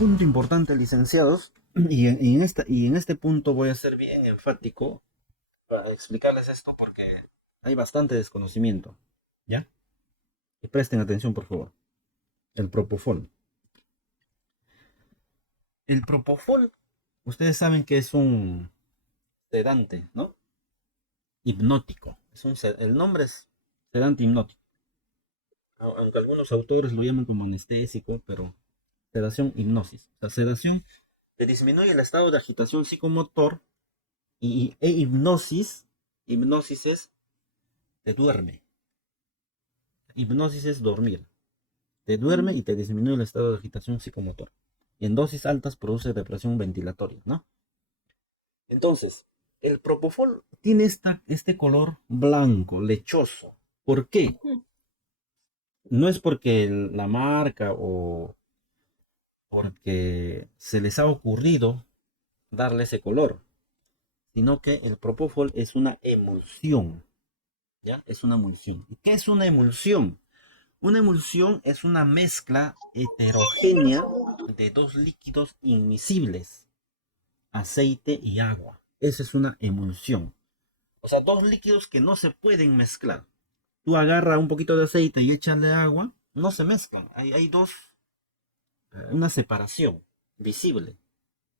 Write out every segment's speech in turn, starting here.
punto importante, licenciados, y en este punto voy a ser bien enfático para explicarles esto porque hay bastante desconocimiento, ¿ya? Y presten atención, por favor. El propofol. El propofol, ustedes saben que es un sedante, ¿no? Hipnótico. El nombre es sedante hipnótico. Aunque algunos autores lo llaman como anestésico, pero sedación hipnosis. La sedación te disminuye el estado de agitación psicomotor e hipnosis es te duerme. Hipnosis es dormir. Te duerme y te disminuye el estado de agitación psicomotor. Y en dosis altas produce depresión ventilatoria, ¿no? Entonces, el propofol tiene este color blanco, lechoso. ¿Por qué? No es porque la marca o porque se les ha ocurrido darle ese color, sino que el propofol es una emulsión, ¿ya? Es una emulsión. ¿Y qué es una emulsión? Una emulsión es una mezcla heterogénea de dos líquidos inmiscibles, aceite y agua. Esa es una emulsión. O sea, dos líquidos que no se pueden mezclar. Tú agarras un poquito de aceite y échale agua, no se mezclan. Hay una separación visible.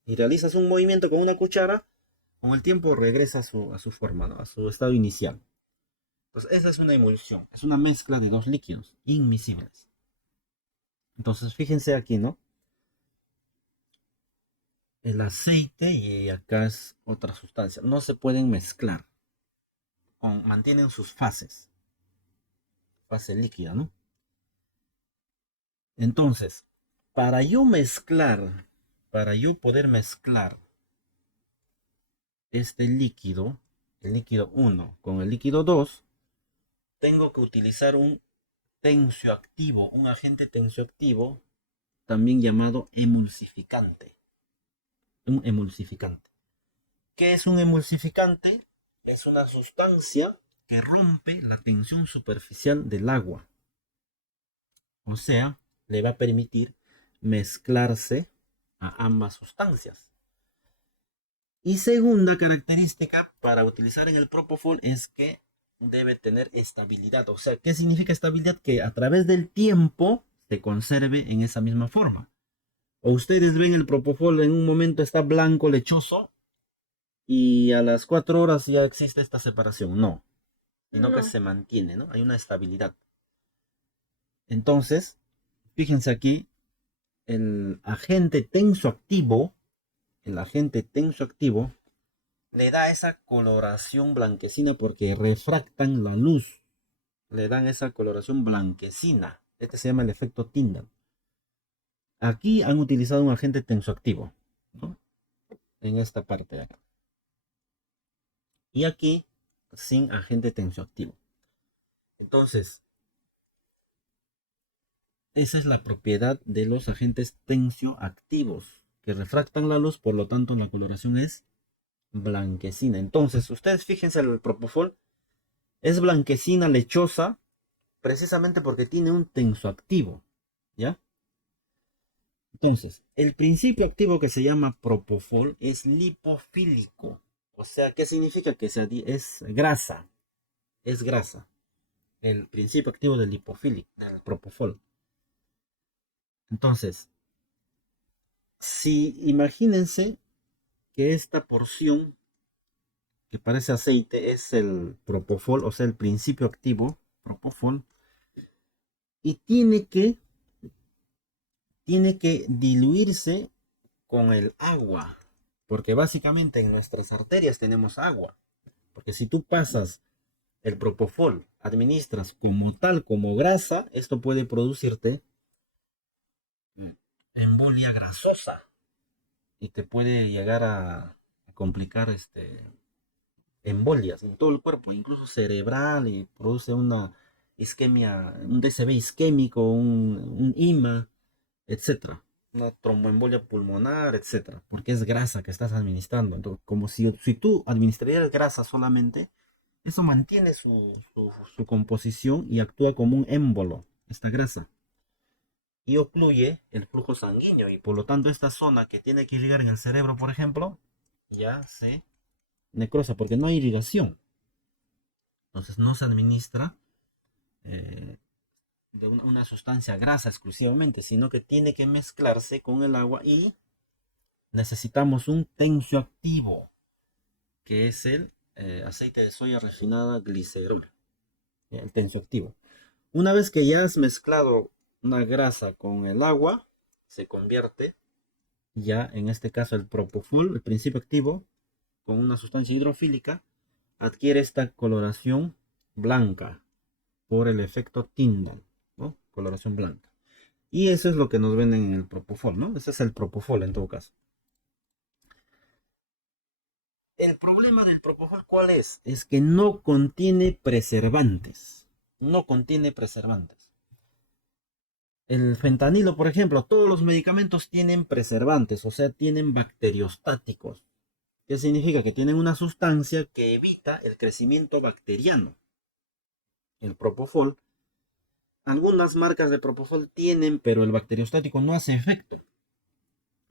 Y realizas un movimiento con una cuchara, con el tiempo regresa a su forma, ¿no? A su estado inicial. Pues esa es una emulsión, es una mezcla de dos líquidos inmiscibles. Entonces, fíjense aquí, ¿no? El aceite y acá es otra sustancia. No se pueden mezclar. Mantienen sus fases. Fase líquida, ¿no? Entonces, para yo mezclar, para yo poder mezclar este líquido, el líquido uno con el líquido 2, tengo que utilizar un tensioactivo, un agente tensioactivo, también llamado emulsificante. Un emulsificante. ¿Qué es un emulsificante? Es una sustancia que rompe la tensión superficial del agua. O sea, le va a permitir mezclarse a ambas sustancias. Y segunda característica para utilizar en el propofol es que debe tener estabilidad. O sea, ¿qué significa estabilidad? Que a través del tiempo se conserve en esa misma forma. O ustedes ven el propofol en un momento está blanco, lechoso, y a las 4 horas ya existe esta separación. No, sino que No. se mantiene, ¿no? Hay una estabilidad. Entonces, fíjense aquí, el agente tensoactivo le da esa coloración blanquecina porque refractan la luz, le dan esa coloración blanquecina. Este se llama el efecto Tyndall. Aquí han utilizado un agente tensoactivo, ¿no? En esta parte de acá. Y aquí sin agente tensoactivo. Entonces, esa es la propiedad de los agentes tensioactivos, que refractan la luz, por lo tanto la coloración es blanquecina. Entonces, ustedes fíjense, el propofol es blanquecina, lechosa, precisamente porque tiene un tensoactivo, ¿ya? Entonces, el principio activo que se llama propofol es lipofílico. O sea, ¿qué significa? Que es grasa, es grasa. El principio activo del lipofílico, del propofol. Entonces, si imagínense que esta porción que parece aceite es el propofol, o sea, el principio activo, propofol, y tiene que diluirse con el agua, porque básicamente en nuestras arterias tenemos agua, porque si tú pasas el propofol, administras como tal, como grasa, esto puede producirte embolia grasosa y te puede llegar a complicar embolias en todo el cuerpo, incluso cerebral, y produce una isquemia, un DCB isquémico, un IMA, etcétera. Una tromboembolia pulmonar, etcétera, porque es grasa que estás administrando. Entonces, como si tú administrarías grasa solamente, eso mantiene su composición y actúa como un émbolo, esta grasa. y ocluye el flujo sanguíneo. Y por lo tanto esta zona que tiene que irrigar en el cerebro, por ejemplo, ya se necrosa porque no hay irrigación. Entonces no se administra eh, de una sustancia grasa exclusivamente, sino que tiene que mezclarse con el agua y necesitamos un tensioactivo, que es el aceite de soya refinada glicerol, el tensioactivo. Una vez que ya has mezclado una grasa con el agua, se convierte ya en este caso el propofol, el principio activo, con una sustancia hidrofílica, adquiere esta coloración blanca por el efecto Tyndall, ¿no? Coloración blanca. Y eso es lo que nos venden en el propofol, ¿no? Ese es el propofol en todo caso. El problema del propofol, ¿cuál es? Es que no contiene preservantes. No contiene preservantes. El fentanilo, por ejemplo, todos los medicamentos tienen preservantes, o sea, tienen bacteriostáticos. ¿Qué significa? Que tienen una sustancia que evita el crecimiento bacteriano. El propofol, algunas marcas de propofol tienen, pero el bacteriostático no hace efecto,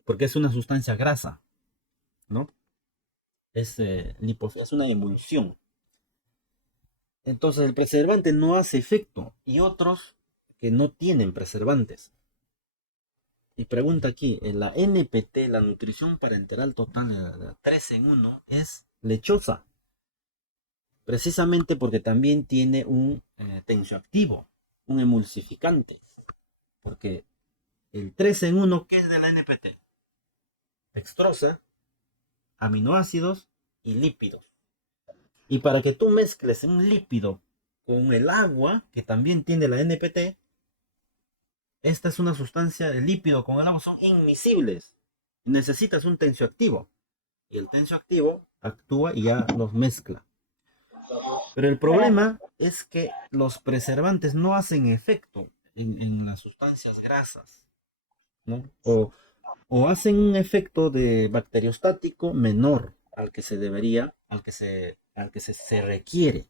porque es una sustancia grasa, ¿no? Es una emulsión. Entonces el preservante no hace efecto y otros que no tienen preservantes. Y pregunta aquí, en la NPT, la nutrición parenteral total de 3 en 1 es lechosa, precisamente porque también tiene un tensioactivo, un emulsificante, porque el 3 en 1, ¿qué es de la NPT? Dextrosa, aminoácidos y lípidos. Y para que tú mezcles un lípido con el agua, que también tiene la NPT, esta es una sustancia de lípido con el agua, son inmiscibles. Necesitas un tensioactivo. Y el tensioactivo actúa y ya los mezcla. Pero el problema es que los preservantes no hacen efecto en las sustancias grasas, ¿no? O hacen un efecto de bacteriostático menor al que se debería, al que se requiere.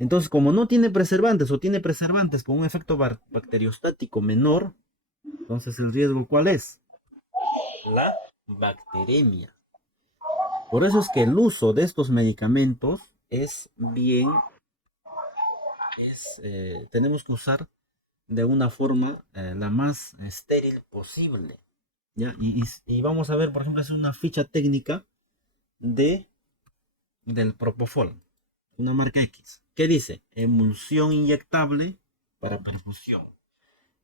Entonces, como no tiene preservantes o tiene preservantes con un efecto bacteriostático menor, entonces el riesgo ¿cuál es? La bacteremia. Por eso es que el uso de estos medicamentos es bien, tenemos que usar de una forma la más estéril posible. ¿Ya? Y vamos a ver, por ejemplo, es una ficha técnica de, del propofol, una marca X. ¿Qué dice? Emulsión inyectable para perfusión.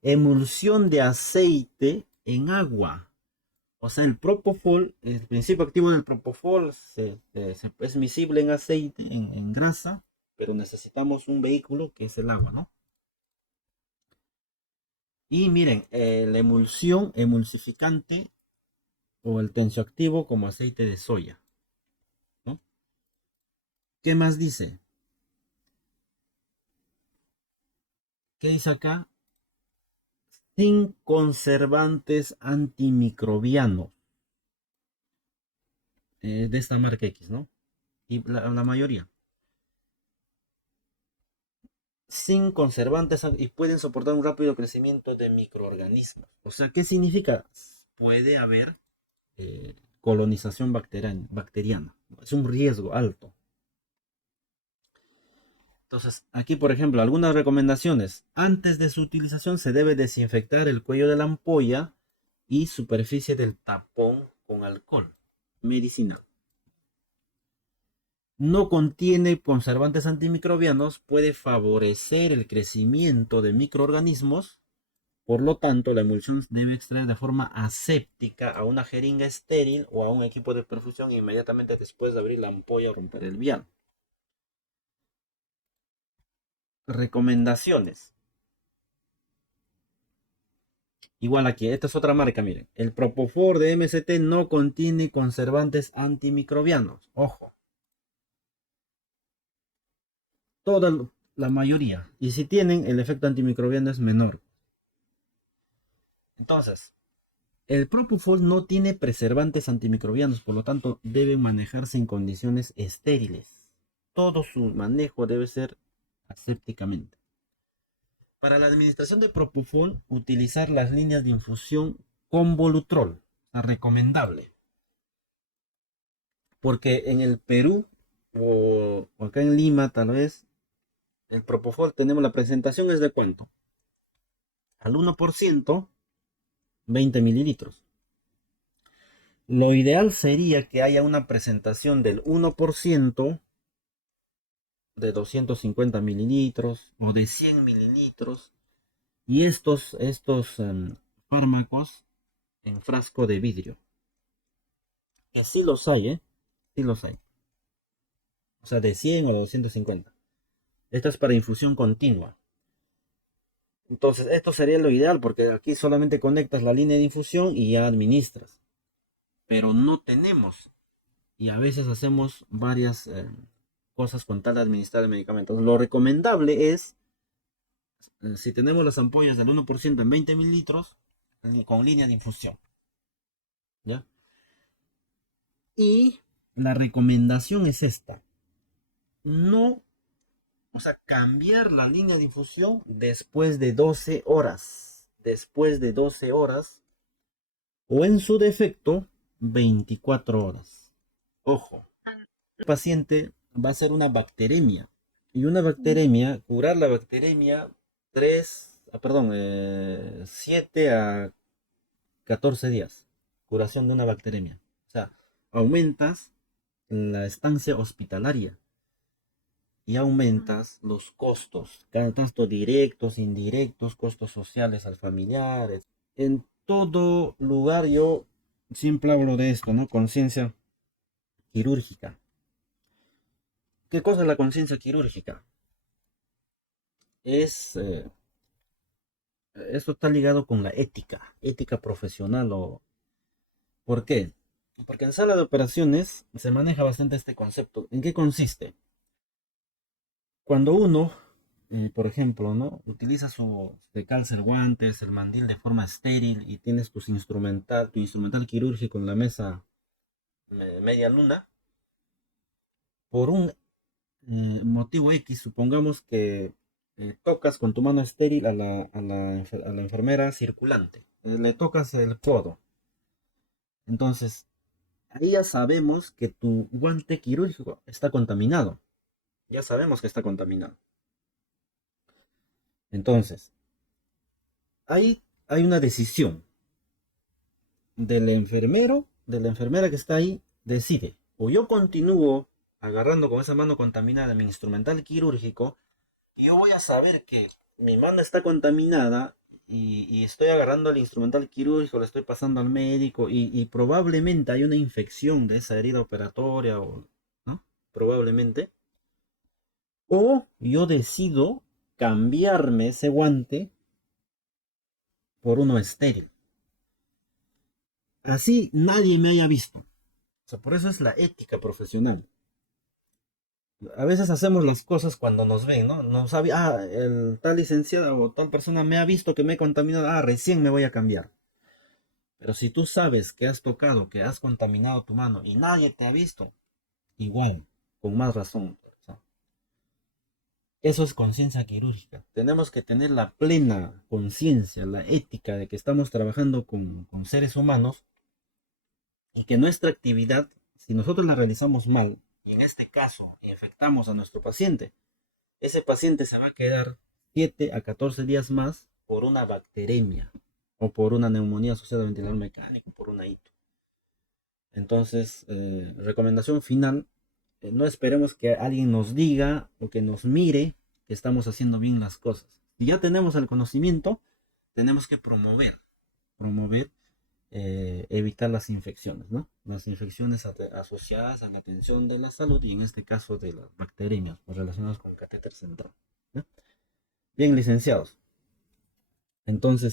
Emulsión de aceite en agua. O sea, el propofol, el principio activo del propofol es miscible en aceite, en grasa, pero necesitamos un vehículo que es el agua, ¿no? Y miren, la emulsión, emulsificante o el tensioactivo como aceite de soya, ¿no? ¿Qué más dice? ¿Qué dice acá? Sin conservantes antimicrobianos de esta marca X, ¿no? Y la mayoría. Sin conservantes y pueden soportar un rápido crecimiento de microorganismos. O sea, ¿qué significa? Puede haber colonización bacteriana. Es un riesgo alto. Entonces, aquí, por ejemplo, algunas recomendaciones. Antes de su utilización se debe desinfectar el cuello de la ampolla y superficie del tapón con alcohol medicinal. No contiene conservantes antimicrobianos, puede favorecer el crecimiento de microorganismos. Por lo tanto, la emulsión debe extraer de forma aséptica a una jeringa estéril o a un equipo de perfusión inmediatamente después de abrir la ampolla o romper el vial. Recomendaciones. Igual aquí, esta es otra marca, miren. El Propofol de MST no contiene conservantes antimicrobianos. Ojo. Toda la mayoría. Y si tienen, el efecto antimicrobiano es menor. Entonces, el Propofol no tiene preservantes antimicrobianos, por lo tanto, debe manejarse en condiciones estériles. Todo su manejo debe ser asépticamente. Para la administración de Propofol, utilizar las líneas de infusión con Volutrol, recomendable. Porque en el Perú o acá en Lima tal vez, el Propofol tenemos la presentación es de cuánto? Al 1%, 20 mililitros. Lo ideal sería que haya una presentación del 1% de 250 mililitros o de 100 mililitros y estos fármacos en frasco de vidrio. Que sí los hay, ¿eh? Sí los hay. O sea, de 100 o de 250. Esto es para infusión continua. Entonces, esto sería lo ideal porque aquí solamente conectas la línea de infusión y ya administras. Pero no tenemos. Y a veces hacemos varias cosas con tal de administrar el medicamento. Lo recomendable es, si tenemos las ampollas del 1% en 20 mililitros, con línea de infusión. ¿Ya? Y la recomendación es esta. No, o sea, cambiar la línea de infusión después de 12 horas. Después de 12 horas. O en su defecto, 24 horas. Ojo, el paciente va a ser una bacteremia. Y una bacteremia, curar la bacteremia 7 a 14 días. Curación de una bacteremia. O sea, aumentas la estancia hospitalaria y aumentas los costos, tanto directos, indirectos, costos sociales al familiar. En todo lugar yo siempre hablo de esto, ¿no? Conciencia quirúrgica. ¿Qué cosa es la conciencia quirúrgica? Esto está ligado con la ética profesional. ¿Por qué? Porque en sala de operaciones se maneja bastante este concepto. ¿En qué consiste? Cuando uno, por ejemplo, ¿no? Utiliza te calza el guantes, el mandil de forma estéril y tienes tu instrumental quirúrgico en la mesa media luna, por un motivo X, supongamos que tocas con tu mano estéril a la enfermera circulante, le tocas el codo. Entonces, ahí ya sabemos que tu guante quirúrgico está contaminado. Ya sabemos que está contaminado. Entonces, ahí hay una decisión del enfermero, de la enfermera que está ahí, decide, o yo continúo agarrando con esa mano contaminada mi instrumental quirúrgico, y yo voy a saber que mi mano está contaminada y estoy agarrando el instrumental quirúrgico, le estoy pasando al médico y probablemente hay una infección de esa herida operatoria, ¿no? Probablemente. O yo decido cambiarme ese guante por uno estéril. Así nadie me haya visto. O sea, por eso es la ética profesional. A veces hacemos las cosas cuando nos ven, ¿no? No sabe, el tal licenciado o tal persona me ha visto que me he contaminado, recién me voy a cambiar. Pero si tú sabes que has tocado, que has contaminado tu mano y nadie te ha visto, igual, con más razón. O sea, eso es conciencia quirúrgica. Tenemos que tener la plena conciencia, la ética de que estamos trabajando con seres humanos y que nuestra actividad, si nosotros la realizamos mal, y en este caso infectamos a nuestro paciente, ese paciente se va a quedar 7 a 14 días más por una bacteremia o por una neumonía asociada al ventilador mecánico, por una ITU. Entonces, recomendación final, no esperemos que alguien nos diga o que nos mire que estamos haciendo bien las cosas. Si ya tenemos el conocimiento, tenemos que promover evitar las infecciones, ¿no? Las infecciones asociadas a la atención de la salud y en este caso de las bacterias relacionadas con el catéter central, ¿no? Bien, licenciados. Entonces,